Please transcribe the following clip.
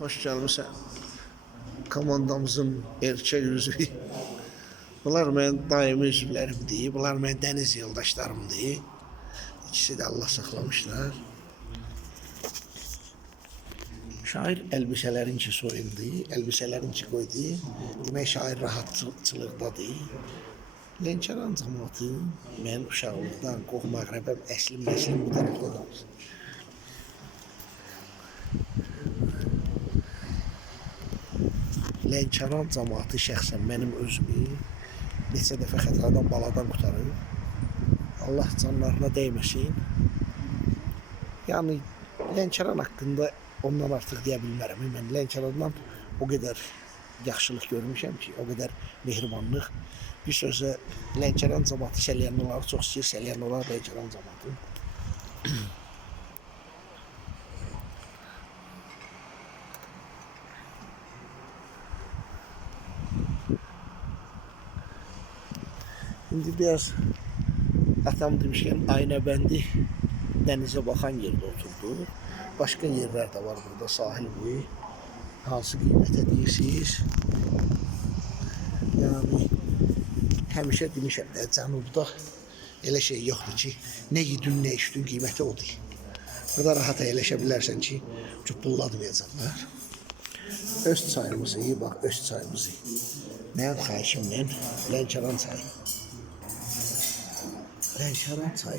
Hoş gəlmisən komandamızın erkək üzvü. Bunlar mənim daimi üzvlərimdir. Bunlar mənim dəniz yoldaşlarımdır. İkisi də Allah saxlamışlar. Şair əlbisələrinki soyundu, əlbisələrinki qoydu. Demək şair rahatçılıqdadır. Lənkəran cəmaatı mənim uşaqlıqdan Qox-Məğrəbəm əslim bu tərəfdə qalır. Lənkəran cəmaatı şəxsən mənim özümü neçə dəfə xətadan baladan qurtarıb. Allah canlarına dəyməsin. Yəni Lənkəran haqqında ondan artıq deyə bilmərəm. Mən Lənkərandan o qədər yaxşılıq görmüşəm ki, o qədər mehribanlıq. Bir sözlə Lənkəran cəmaatı Səlyanlıları çox istəyir, Səlyanlılar Lənkəran cəmaatı. İndi biraz atam demişkən Aynəbəndi dənizə baxan yerdə oturdu. Başqa yerlər də var burada sahil boyu. Hansı qiymətə deyirsiniz? Yəni həmişə demişəm də cənubda elə şey yoxdur ki, nə yedin, nə içdin qiyməti odur. Burada rahat əyləşə bilərsən ki, cübbullatmayacaqlar. Öz çayımızı, bax öz çayımızı. Mənim xahişimlə Lənkəran çayı. Lənkəran çayı